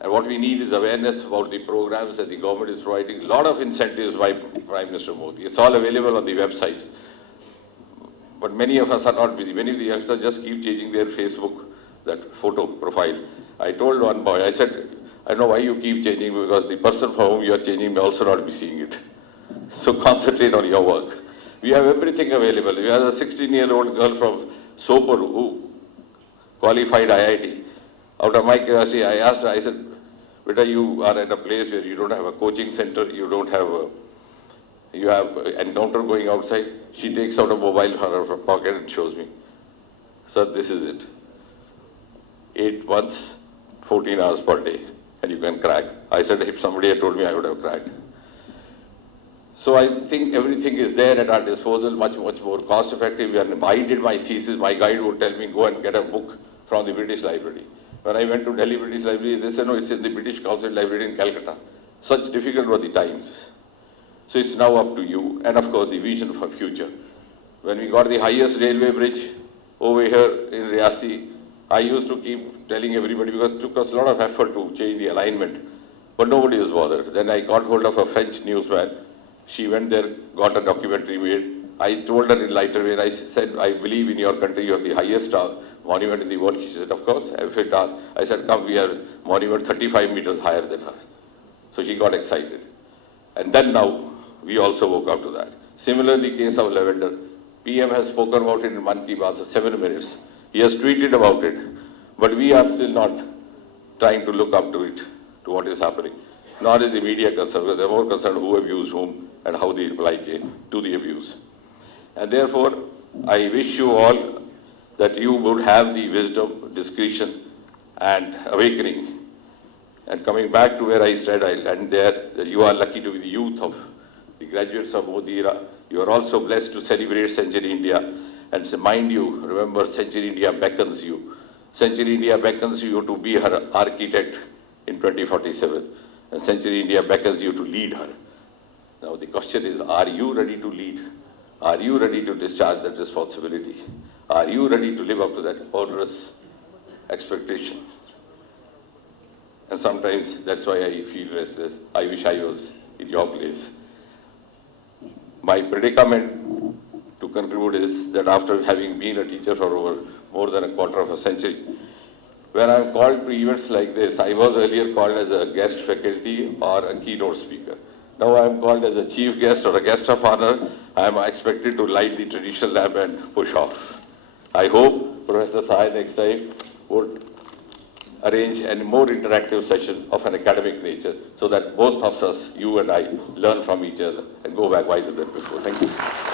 And what we need is awareness about the programs that the government is providing. A lot of incentives by Prime Minister Modi. It's all available on the websites. But many of us are not busy. Many of the youngsters just keep changing their Facebook, that photo profile. I told one boy, I said, I know why you keep changing, because the person for whom you are changing may also not be seeing it. So concentrate on your work. We have everything available. We have a 16-year-old girl from Sopur who qualified IIT. Out of my curiosity, I asked her, I said, Beta, you are at a place where you don't have a coaching center, you don't have a, you have encounter going outside. She takes out a mobile from her pocket and shows me. Sir, this is it. 8 months, 14 hours per day, and you can crack. I said, if somebody had told me, I would have cracked. So I think everything is there at our disposal, much more cost effective. When I did my thesis, my guide would tell me, go and get a book from the British Library. When I went to Delhi British Library, they said, no, it's in the British Council Library in Calcutta. Such difficult were the times. So it's now up to you, and of course the vision for future. When we got the highest railway bridge over here in Riyasi, I used to keep telling everybody, because it took us a lot of effort to change the alignment, but nobody was bothered. Then I got hold of a French newsman. She went there, got a documentary made. I told her in lighter way, I said, I believe in your country you have the highest monument in the world. She said, of course, Eiffel Tower. I said, come, we have a monument 35 meters higher than her. So she got excited. And then now, we also woke up to that. Similarly, case of lavender, PM has spoken about it in Mann Ki Baat for 7 minutes. He has tweeted about it, but we are still not trying to look up to it, to what is happening. Nor is the media concerned, because they're more concerned who abused whom and how the reply came to the abuse. And therefore, I wish you all that you would have the wisdom, discretion, and awakening. And coming back to where I said, I'll end there, that you are lucky to be the youth of the graduates of Modi era. You are also blessed to celebrate Century India. And mind you, remember, Century India beckons you. Century India beckons you to be her architect in 2047. And Century India beckons you to lead her. Now the question is, are you ready to lead? Are you ready to discharge that responsibility? Are you ready to live up to that onerous expectation? And sometimes that's why I feel restless. I wish I was in your place. My predicament, to conclude, is that after having been a teacher for over more than a quarter of a century, when I'm called to events like this, I was earlier called as a guest faculty or a keynote speaker. Now I'm called as a chief guest or a guest of honor. I'm expected to light the traditional lamp and push off. I hope Professor Sai next time would arrange a more interactive session of an academic nature so that both of us, you and I, learn from each other and go back wiser than before. Thank you.